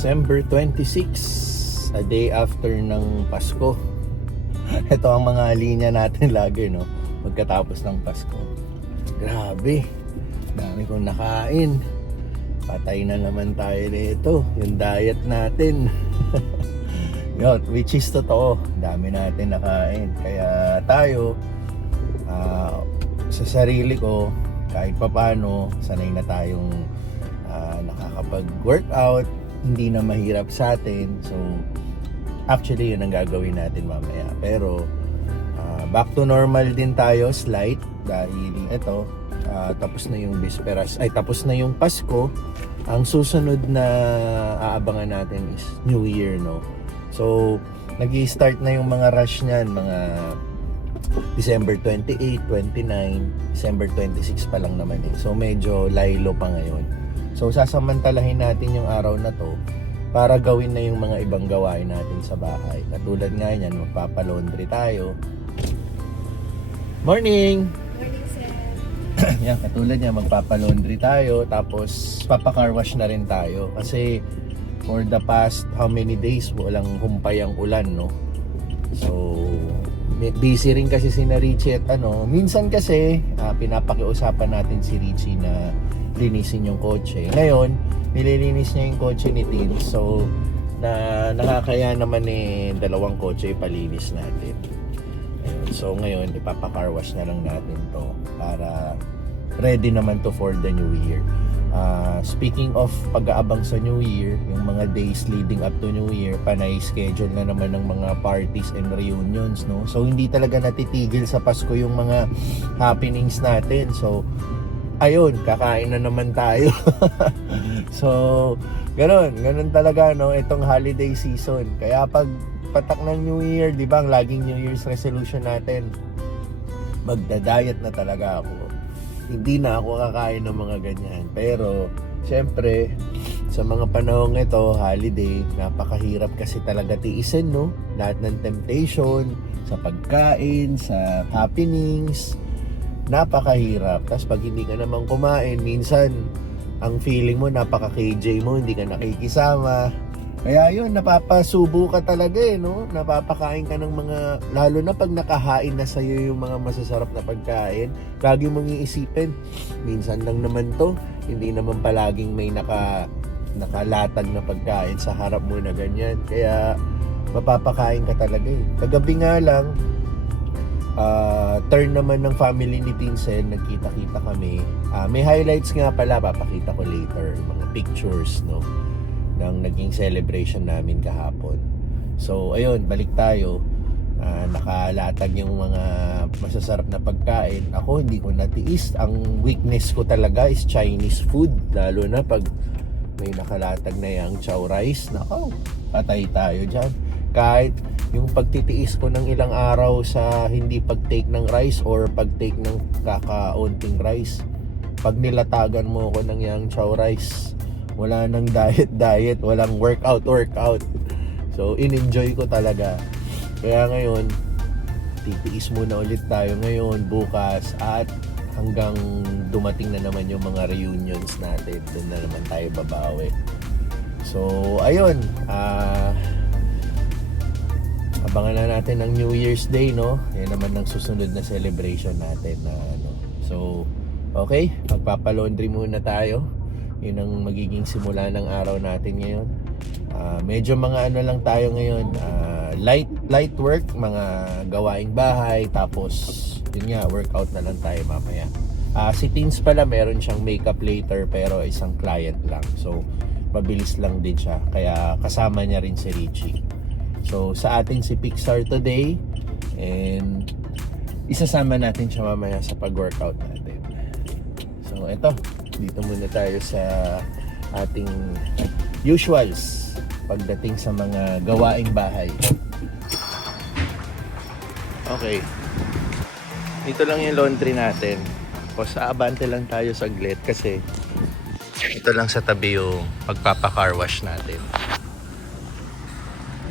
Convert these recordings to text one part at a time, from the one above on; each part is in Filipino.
December 26, a day after ng Pasko. Ito ang mga linya natin lagi, no? Pagkatapos ng Pasko. Grabe, dami kong nakain. Patay na naman tayo nito, yung diet natin. Yun, which is totoo, dami natin nakain. Kaya tayo, sa sarili ko, kahit papano, sanay na tayong nakakapag-workout, hindi na mahirap sa atin. So, actually, yun ang gagawin natin mamaya. Pero, back to normal din tayo, slight, dahil ito, tapos na yung bisperas, tapos na yung Pasko. Ang susunod na aabangan natin is New Year, no? So, nag-i-start na yung mga rush niyan, mga December 28, 29, December 26 pa lang naman eh. So, medyo laylo pa ngayon. So, sasamantalahin natin yung araw na to para gawin na yung mga ibang gawain natin sa bahay. Katulad nga yan, magpapalaundry tayo. Morning! Morning, sir. Yan, katulad niya, magpapalaundry tayo. Tapos, papacar wash na rin tayo. Kasi, for the past how many days, walang humpay ang ulan, no? So, busy rin kasi si na Richie at minsan kasi, pinapakiusapan natin si Richie na linisin yung kotse. Ngayon, nililinis niya yung kotse ni Tin. So, nakakaya naman dalawang kotse ipalinis natin. Ayun. So, ngayon, ipapacar wash na lang natin to para ready naman to for the new year. Speaking of pag-aabang sa New Year, yung mga days leading up to New Year, panay schedule na naman ng mga parties and reunions, no? So, hindi talaga natitigil sa Pasko yung mga happenings natin. So, ayun, kakain na naman tayo. So, ganun talaga, no? Itong holiday season. Kaya pag patak ng New Year, di ba, ang laging New Year's resolution natin, magda-diet na talaga ako. Hindi na ako kakain ng mga ganyan. Pero, syempre, sa mga panahong ito, holiday, napakahirap kasi talaga tiisin, no? Lahat ng temptation, sa pagkain, sa happenings, napakahirap. Tapos pag hindi ka naman kumain, minsan, ang feeling mo, napaka-KJ mo, hindi ka nakikisama. Kaya yun, napapasubo ka talaga no? Napapakain ka ng mga, lalo na pag nakahain na sa'yo yung mga masasarap na pagkain, lagi mong iisipin, minsan lang naman to, hindi naman palaging may nakalatag na pagkain sa harap mo na ganyan. Kaya mapapakain ka talaga Kagabi nga lang, turn naman ng family ni Vincent, nagkita-kita kami. May highlights nga pala, papakita ko later, mga pictures, no? Ng naging celebration namin kahapon. So, ayun, balik tayo. Nakalatag yung mga masasarap na pagkain. Ako, hindi ko natiis. Ang weakness ko talaga is Chinese food. Lalo na pag may nakalatag na yung chow rice. Nako, patay tayo dyan. Kahit yung pagtitiis ko ng ilang araw sa hindi pag-take ng rice or pag-take ng kakaunting rice, pag nilatagan mo ko ng yung chow rice, wala nang diet, walang workout. So, in-enjoy ko talaga. Kaya ngayon, titiis muna ulit tayo ngayon, bukas, at hanggang dumating na naman yung mga reunions natin. Doon na naman tayo babawi. So, ayun. Abangan na natin ang New Year's Day, no? Yan naman ang susunod na celebration natin. So, okay. Magpapalaundry muna tayo. Yun ang magiging simula ng araw natin ngayon. Medyo mga lang tayo ngayon, light work, mga gawaing bahay, tapos yun nga, workout na lang tayo mamaya. Si Tins pala, meron siyang makeup later, pero isang client lang, so mabilis lang din siya, kaya kasama niya rin si Richie. So sa atin si Pixar today, and isasama natin siya mamaya sa pag-workout natin. So eto, dito muna tayo sa ating usuals pagdating sa mga gawaing bahay. Okay, ito lang yung laundry natin. Tapos aabante lang tayo saglit kasi ito lang sa tabi yung pagpapacar wash natin.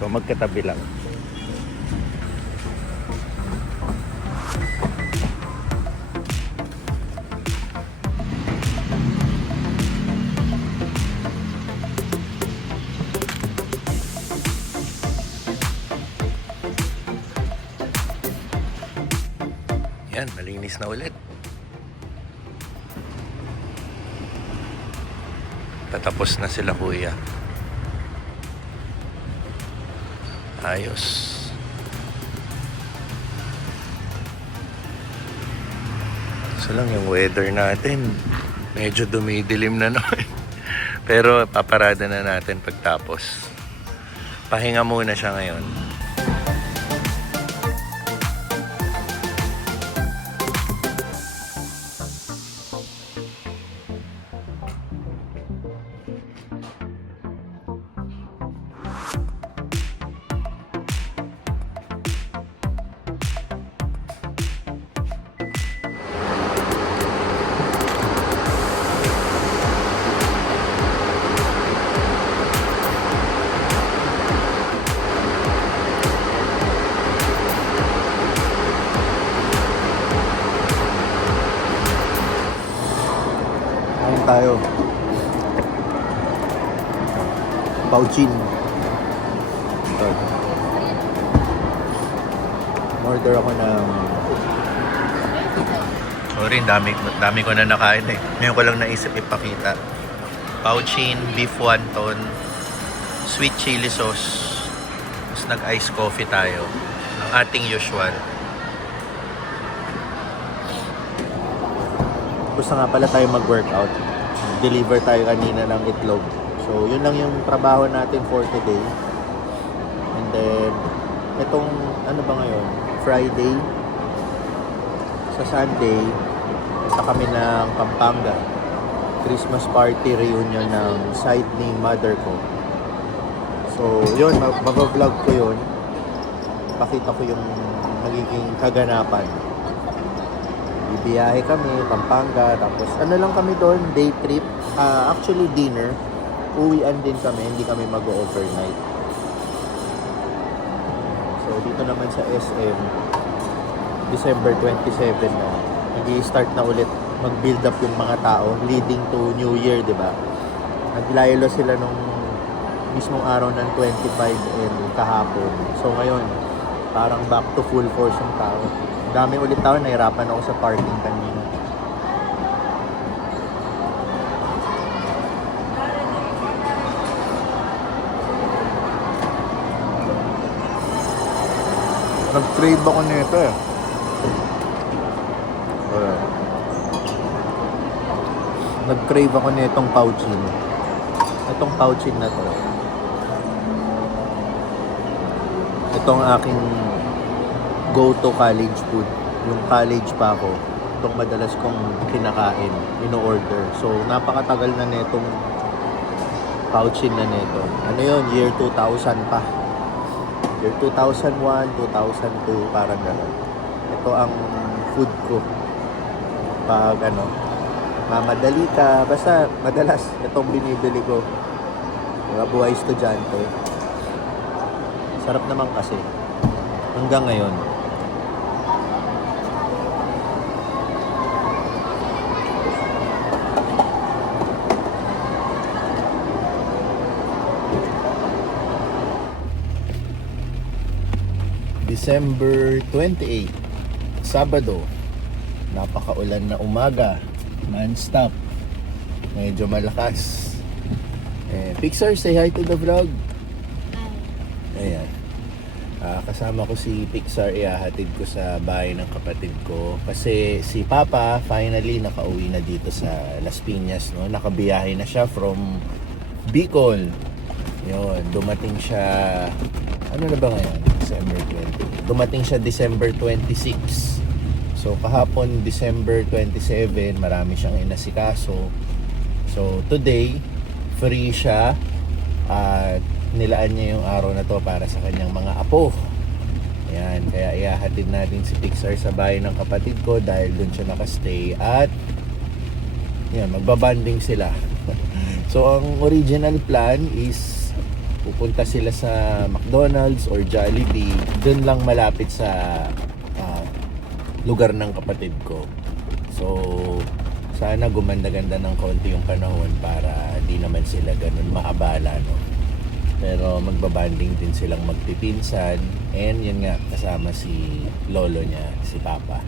So magkatabi lang. Ayan, malinis na ulit. Tatapos na sila kuya. Ayos. So lang yung weather natin. Medyo dumidilim na naman. Pero paparada na natin pagtapos. Pahinga muna siya ngayon. Tayo Pauchin. Ito. Order ako ng sorry, dami ko na nakain eh. Ngayon ko lang naisip ipakita. Pauchin, beef wonton, sweet chili sauce. Tapos nag-ice coffee tayo. Ang ating usual. Gusto nga pala tayo mag-workout. Deliver tayo kanina ng itlog. So, yun lang yung trabaho natin for today. And then, itong, ano ba ngayon? Friday. Sa Sunday, punta kami ng Pampanga. Christmas party reunion ng side ni mother ko. So, yun, mabavlog ko yun. Pakita ko yung magiging kaganapan. Bibiyahe kami, Pampanga, tapos ano lang kami doon, day trip. Actually dinner. Uwian din kami, hindi kami mag-overnight. So dito naman sa SM, December 27 na, nag-i-start na ulit mag-build up yung mga tao leading to New Year, di ba? Naglaylo sila nung mismong araw ng 25 and kahapon. So ngayon, parang back to full force yung tao. Dami ulit tao, nahirapan ako sa parking kanina. Nag-crave ako nito eh. Nag-crave ako nitong Pauchin. Itong Pauchin na to. Itong aking go-to college food. Yung college pa ako, itong madalas kong kinakain, ino-order. So, napakatagal na netong Pauchin na neto. Ano yun? Year 2000 pa. Year 2001, 2002, parang gano'n. Ito ang food ko. Pag ano, mamadali ka, basta madalas, itong binibili ko. Mga buhay estudyante. Sarap naman kasi. Hanggang ngayon. December 28, Sabado. Napakaulan na umaga. Non-stop. Medyo malakas. Pixar, say hi to the vlog. Ayan. Kasama ko si Pixar, ihahatid ko sa bahay ng kapatid ko. Kasi si Papa finally nakauwi na dito sa Las Piñas, no? Nakabiyahe na siya from Bicol. Yun, dumating siya, ano na ba ngayon? December 20. Dumating siya December 26. So kahapon December 27, marami siyang inasikaso. So today, free siya at nilaan niya yung araw na to para sa kanyang mga apo. Ayan, kaya ihahatid natin si Pixar sa bahay ng kapatid ko dahil dun siya nakastay at yan, magbabanding sila. So ang original plan is pupunta sila sa McDonald's or Jollibee, dun lang malapit sa lugar ng kapatid ko. So sana gumanda-ganda ng konti yung panahon para di naman sila ganun maabala, no? Pero magbabanding din silang magpipinsan, and yun nga, kasama si lolo niya, si Papa.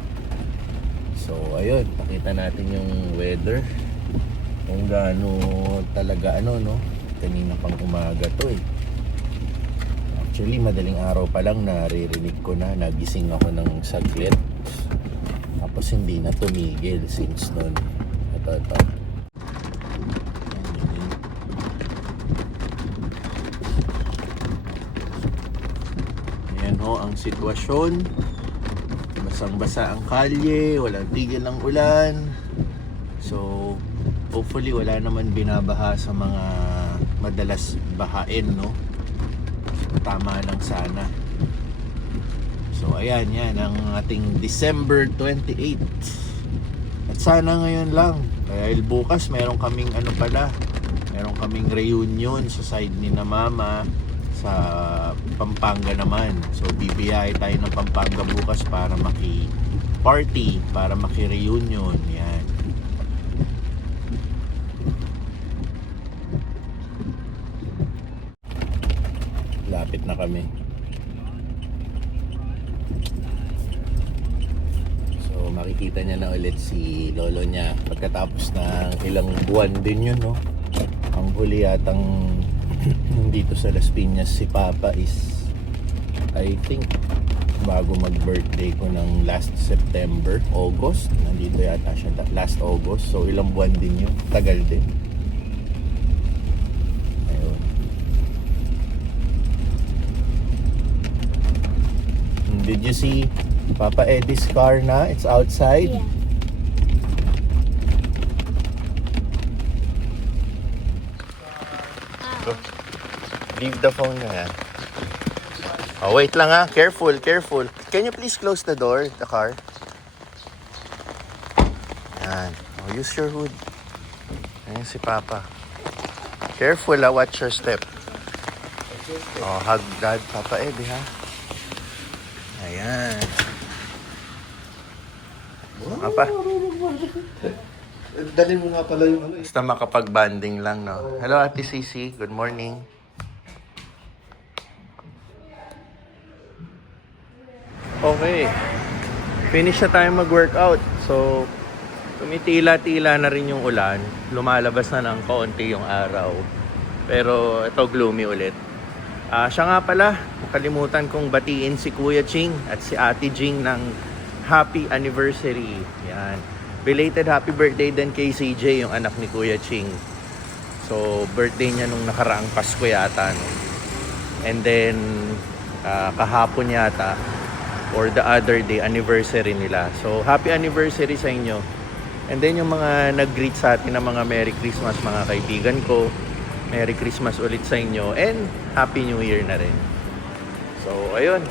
So ayun, pakita natin yung weather. Kung gaano talaga ano no. Kanina pang umaga to eh. Actually madaling araw pa lang naririnig ko na, nagising ako ng saglit. Tapos hindi na tumigil since noon. Ito. Ayan ho ang sitwasyon. Basang-basa ang kalye, walang tigil ng ulan. So, hopefully wala naman binabaha sa mga madalas bahain, no? So, tama lang sana. So, ayan, yan ang ating December 28. At sana ngayon lang. Dahil bukas meron kaming meron kaming reunion sa side ni na mama sa Pampanga naman. So bibiyahe tayo ng Pampanga bukas para maki-party, para maki-reunion. Yan. Lapit na kami. So makikita niya na ulit si lolo niya pagkatapos ng ilang buwan din yun, no? Ang huli yatang dito sa Las Piñas si Papa is I think bago mag-birthday ko ng last September, August. Nandito yata siya last August. So ilang buwan din yun. Tagal din. Ayun. Did you see Papa Eddie's car na? It's outside. Yeah. Leave the phone na yan. Oh, wait lang ha. Careful. Can you please close the door, the car? Yan. Oh, use your hood. Ayan si Papa. Careful ha. Watch your step. Oh, hug Dad, Papa Eddie ha. Ayan. Papa. Dali mo nga pala yung ano. Basta makapag-banding lang, no? Hello, Ate Sisi. Good morning. Okay. Finish na tayo mag-workout. So, tumitila-tila na rin yung ulan. Lumalabas na ng kaunti yung araw. Pero ito gloomy ulit. Siya nga pala, nakalimutan kong batiin si Kuya Ching at si Ate Jing ng happy anniversary. Yan. Belated happy birthday din kay CJ, yung anak ni Kuya Ching. So, birthday niya nung nakaraang Pasko yata. No? And then, kahapon yata, or the other day, anniversary nila. So, happy anniversary sa inyo. And then, yung mga nag-greet sa atin ng mga Merry Christmas, mga kaibigan ko. Merry Christmas ulit sa inyo. And, Happy New Year na rin. So, ayun.